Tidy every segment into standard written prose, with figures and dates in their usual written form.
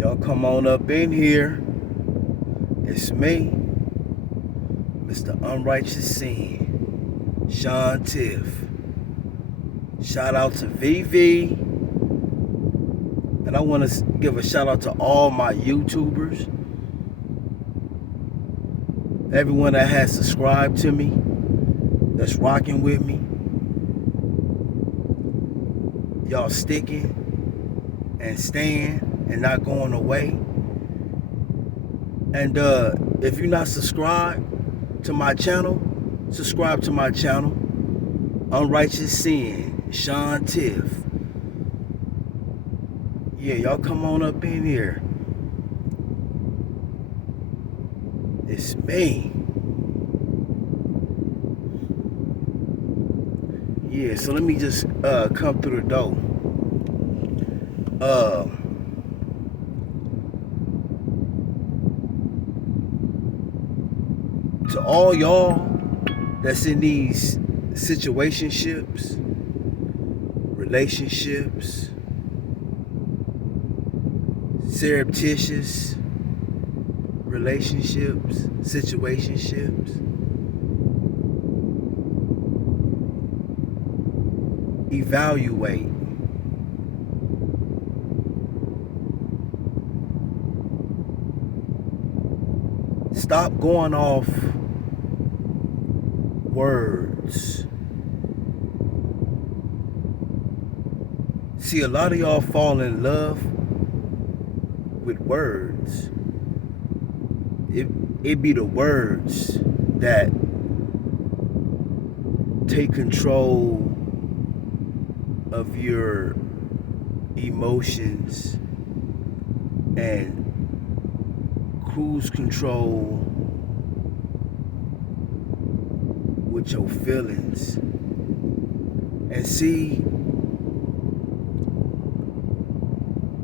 Y'all come on up in here. It's me, Mr. Unrighteous Sin, Sean Tiff. Shout out to VV. And I want to give a shout out to all my YouTubers. Everyone that has subscribed to me, that's rocking with me. Y'all sticking and staying and not going away. And if you're not subscribed to my channel, subscribe to my channel. Unrighteous Sin, Sean Tiff. Yeah, y'all come on up in here. It's me. Yeah, so let me just come through the door. To all y'all that's in these situationships, relationships, surreptitious relationships, situationships, evaluate. Stop going off words. See, a lot of y'all fall in love with words. It be the words that take control of your emotions and cruise control with your feelings. And see,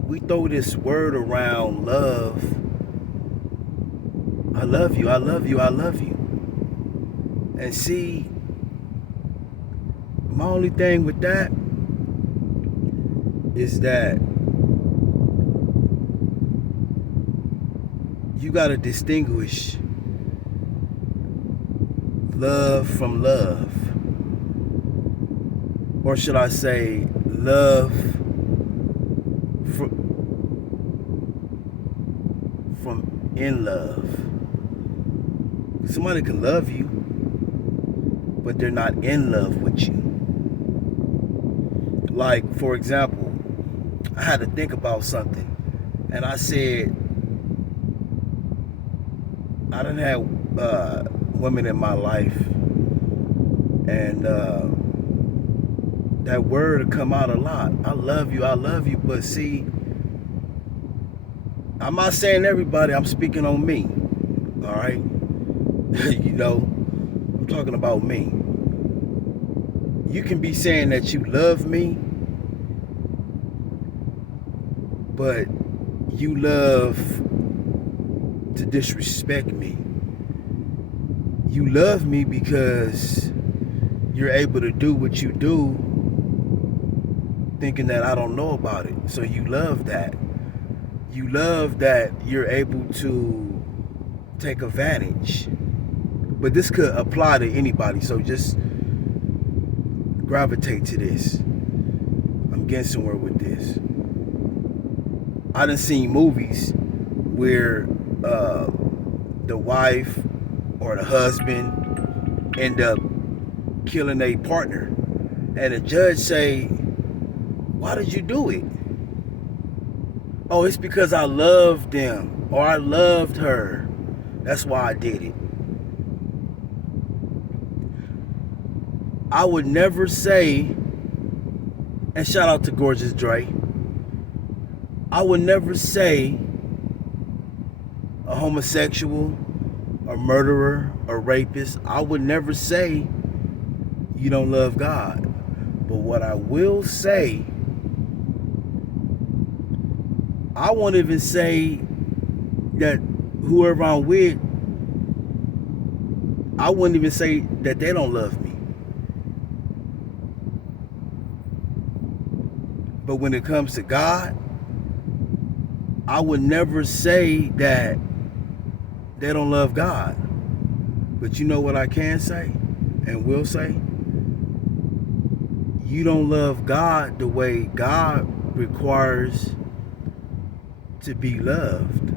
we throw this word around, love. I love you, I love you, I love you. And see, my only thing with that is that you gotta distinguish love from love. Or should I say, love from in love. Somebody can love you, but they're not in love with you. Like, for example, I had to think about something, and I said, I done had women in my life, and that word will come out a lot. I love you, but see, I'm not saying everybody, I'm speaking on me, all right? You know, I'm talking about me. You can be saying that you love me, but you love to disrespect me. You love me because you're able to do what you do, thinking that I don't know about it. So you love that. You love that you're able to take advantage. But this could apply to anybody, so just gravitate to this. I'm getting somewhere with this. I done seen movies where the wife or the husband end up killing a partner, and the judge say, why did you do it? Oh, it's because I loved them, or I loved her. That's why I did it. I would never say, and shout out to Gorgeous Dre, I would never say a homosexual, a murderer, a rapist, I would never say you don't love God. But what I will say, I won't even say that whoever I'm with, I wouldn't even say that they don't love me. But when it comes to God, I would never say that they don't love God. But you know what I can say and will say? You don't love God the way God requires to be loved.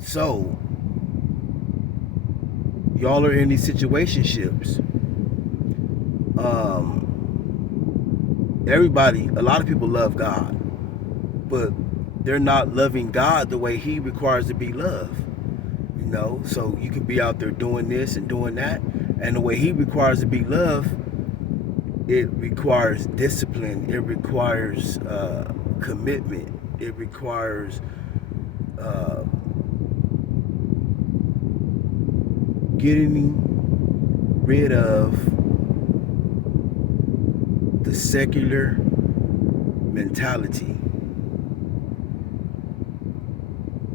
So, y'all are in these situationships. Everybody, a lot of people love God, but they're not loving God the way He requires to be loved. You know, so you could be out there doing this and doing that, and the way He requires to be loved, it requires discipline. It requires commitment. It requires getting rid of the secular mentality.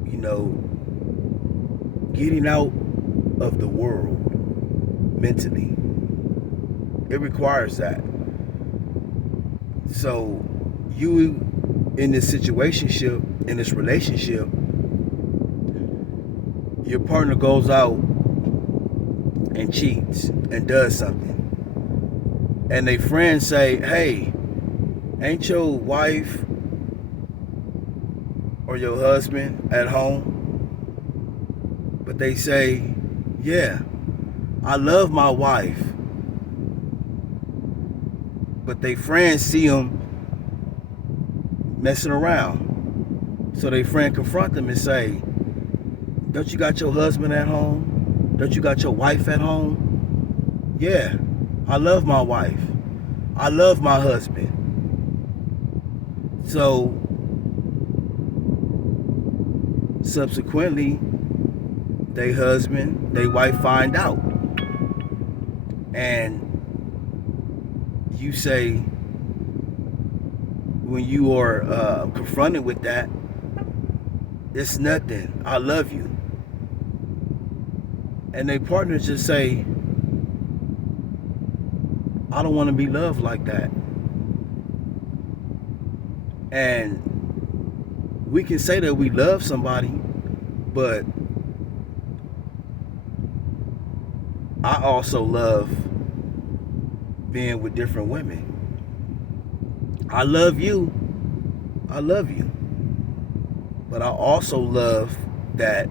You know, getting out of the world mentally. It requires that. So you in this situationship, in this relationship, your partner goes out and cheats and does something. And they friends say, hey, ain't your wife or your husband at home? But they say, yeah, I love my wife. But they friends see them messing around. So they friend confront them and say, don't you got your husband at home? Don't you got your wife at home? Yeah, I love my wife. I love my husband. So subsequently, they husband, they wife find out. And you say, when you are confronted with that, it's nothing. I love you. And they partners just say, I don't want to be loved like that. And we can say that we love somebody, but I also love being with different women. I love you. I love you. But I also love that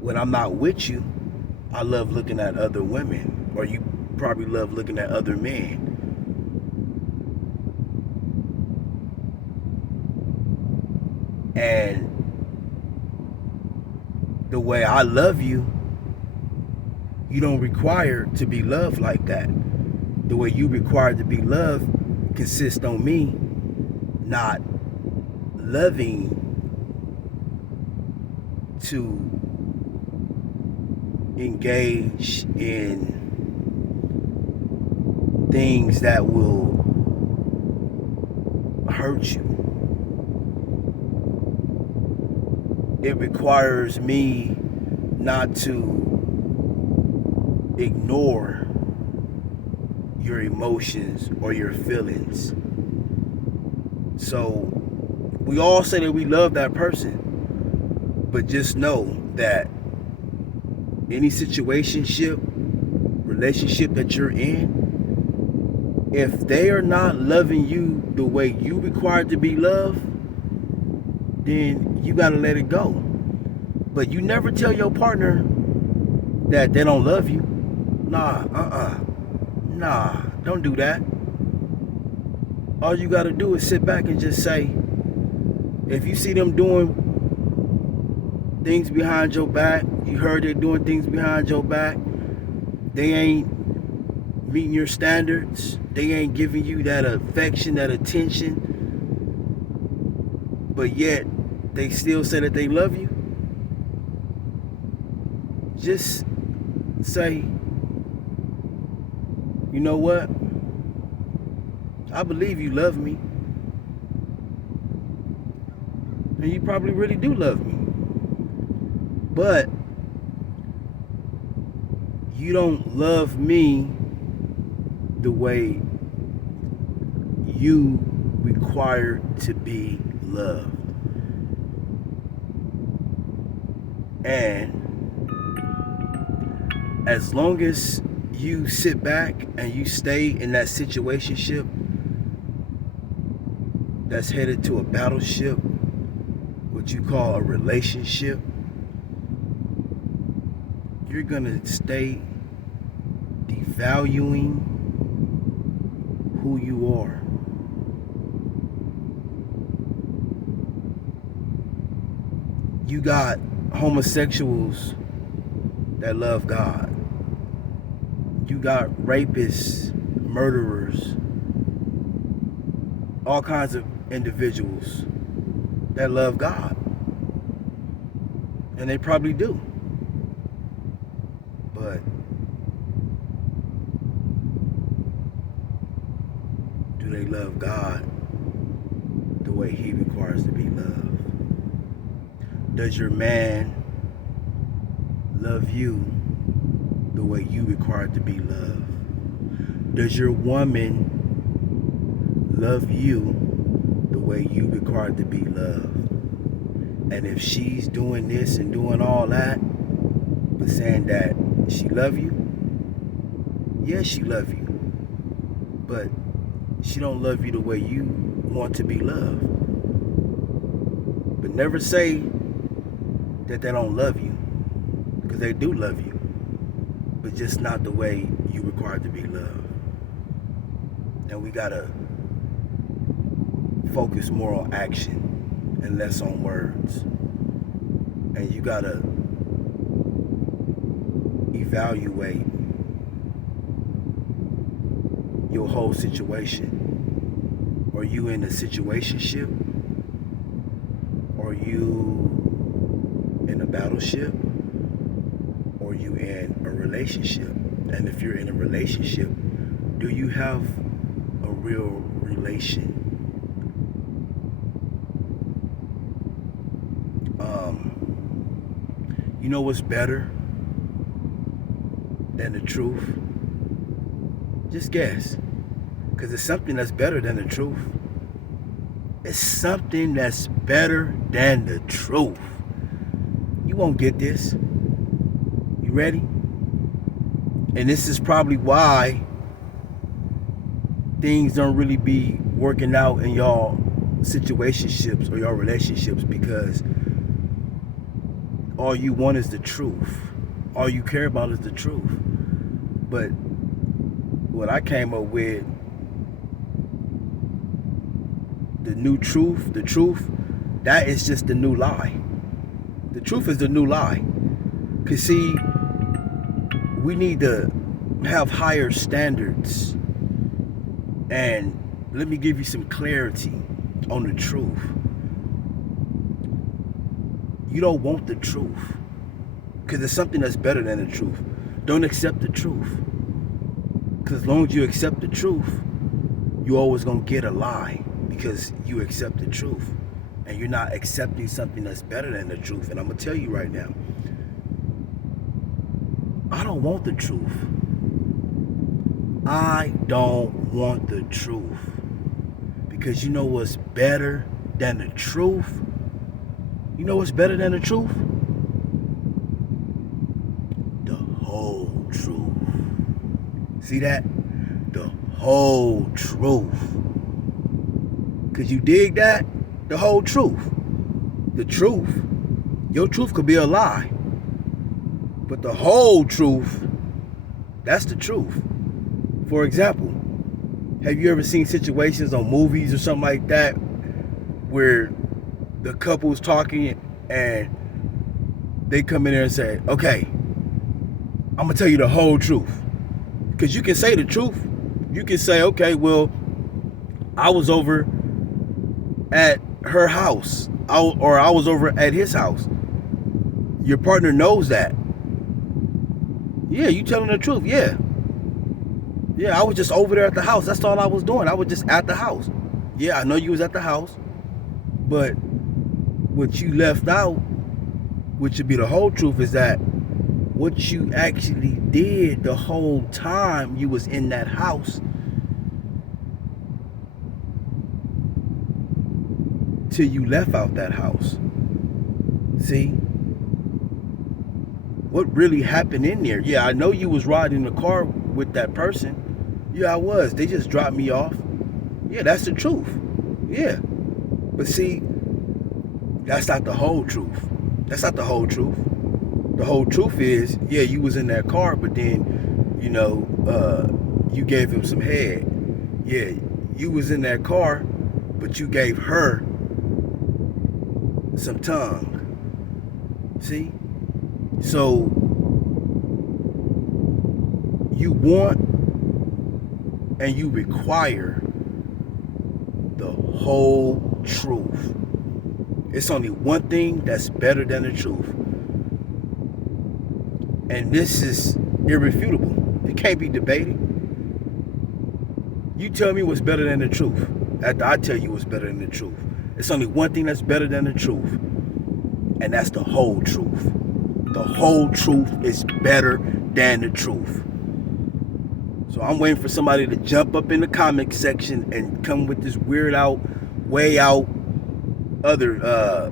when I'm not with you, I love looking at other women, or you probably love looking at other men. And the way I love you, you don't require to be loved like that. The way you require to be loved consists on me not loving to engage in things that will hurt you. It requires me not to ignore your emotions or your feelings. So we all say that we love that person, but just know that any situationship, relationship that you're in, if they are not loving you the way you require to be loved, then you gotta let it go. But you never tell your partner that they don't love you. Nah, don't do that. All you gotta do is sit back and just say, if you see them doing things behind your back, you heard they're doing things behind your back, they ain't meeting your standards, they ain't giving you that affection, that attention, but yet they still say that they love you, just say, you know what? I believe you love me. And you probably really do love me. But you don't love me the way you required to be loved. And as long as you sit back and you stay in that situationship that's headed to a battleship, what you call a relationship, you're gonna stay devaluing who you are. You got homosexuals that love God. You got rapists, murderers, all kinds of individuals that love God. And they probably do. But do they love God the way He requires to be loved? Does your man love you the way you require to be loved? Does your woman love you the way you require to be loved? And if she's doing this and doing all that, but saying that she love you, yes, she love you, but she don't love you the way you want to be loved. But never say that they don't love you, because they do love you, but just not the way you require to be loved. And we gotta focus more on action and less on words. And you gotta evaluate your whole situation. Are you in a situationship? Are you in a battleship? Or are you in a relationship? And if you're in a relationship, do you have a real relation? You know what's better than the truth? Just guess. Because it's something that's better than the truth. It's something that's better than the truth. You won't get this. You ready? And this is probably why things don't really be working out in y'all situationships or y'all relationships, because all you want is the truth. All you care about is the truth. But what I came up with, the new truth, that is just the new lie. The truth is the new lie. Because see, we need to have higher standards. And let me give you some clarity on the truth. You don't want the truth, because it's something that's better than the truth. Don't accept the truth, because as long as you accept the truth, you're always going to get a lie, because you accept the truth. And you're not accepting something that's better than the truth. And I'm going to tell you right now, I don't want the truth. I don't want the truth. Because you know what's better than the truth? You know what's better than the truth? The whole truth. See that? The whole truth. Because you dig that? The whole truth. The truth. Your truth could be a lie. But the whole truth, that's the truth. For example, have you ever seen situations on movies or something like that where the couple's talking and they come in there and say, okay, I'm going to tell you the whole truth. Because you can say the truth. You can say, okay, well, I was over at her house, or I was over at his house. Your partner knows that. Yeah, you telling the truth. Yeah, I was just over there at the house. That's all I was doing. I was just at the house. Yeah, I know you was at the house, but what you left out, which should be the whole truth, is that what you actually did the whole time you was in that house until you left out that house. See? What really happened in there? Yeah, I know you was riding in the car with that person. Yeah, I was. They just dropped me off. Yeah, that's the truth. Yeah. But see, that's not the whole truth. That's not the whole truth. The whole truth is, yeah, you was in that car, but then, you gave him some head. Yeah, you was in that car, but you gave her some tongue. See? So, you want and you require the whole truth. It's only one thing that's better than the truth. And this is irrefutable. It can't be debated. You tell me what's better than the truth. After I tell you what's better than the truth. It's only one thing that's better than the truth. And that's the whole truth. The whole truth is better than the truth. So I'm waiting for somebody to jump up in the comment section and come with this weird out, way out, other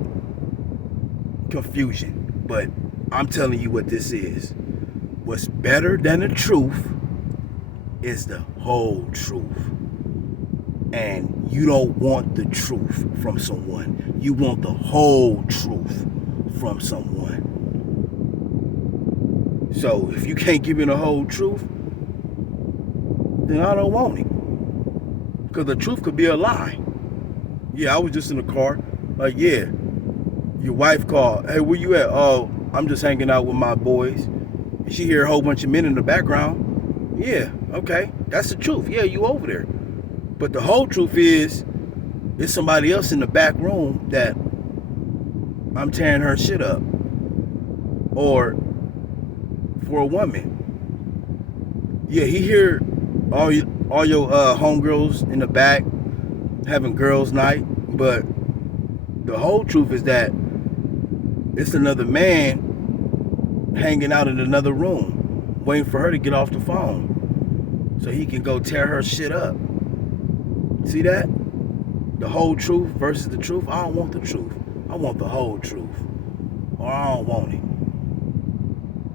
confusion. But I'm telling you what this is. What's better than the truth is the whole truth. And you don't want the truth from someone. You want the whole truth from someone. So if you can't give me the whole truth, then I don't want it. Because the truth could be a lie. Yeah, I was just in the car. Like, yeah, your wife called. Hey, where you at? Oh, I'm just hanging out with my boys. And she hear a whole bunch of men in the background. Yeah, okay. That's the truth. Yeah, you over there. But the whole truth is, there's somebody else in the back room that I'm tearing her shit up. Or for a woman. Yeah, he hear all your homegirls in the back having girls' night, but the whole truth is that it's another man hanging out in another room, waiting for her to get off the phone so he can go tear her shit up. See that? The whole truth versus the truth. I don't want the truth. I want the whole truth. Or I don't want it.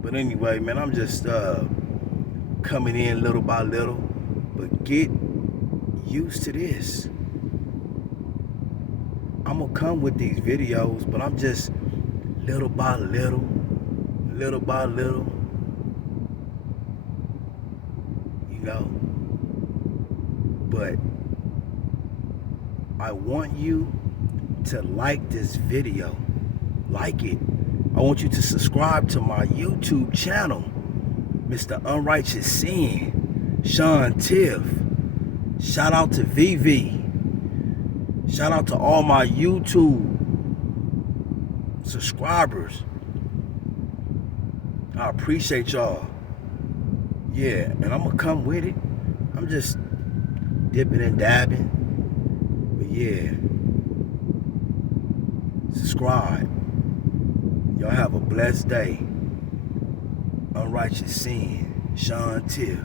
But anyway, man, I'm just coming in little by little. But get used to this. I'm going to come with these videos, but I'm just little by little, little by little, you know. But I want you to like this video. Like it. I want you to subscribe to my YouTube channel, Mr. Unrighteous Sin, Sean Tiff. Shout out to VV. Shout out to all my YouTube subscribers. I appreciate y'all. Yeah, and I'm gonna come with it. I'm just dipping and dabbing. But yeah, subscribe. Y'all have a blessed day. Unrighteous Sin, Sean Tiff.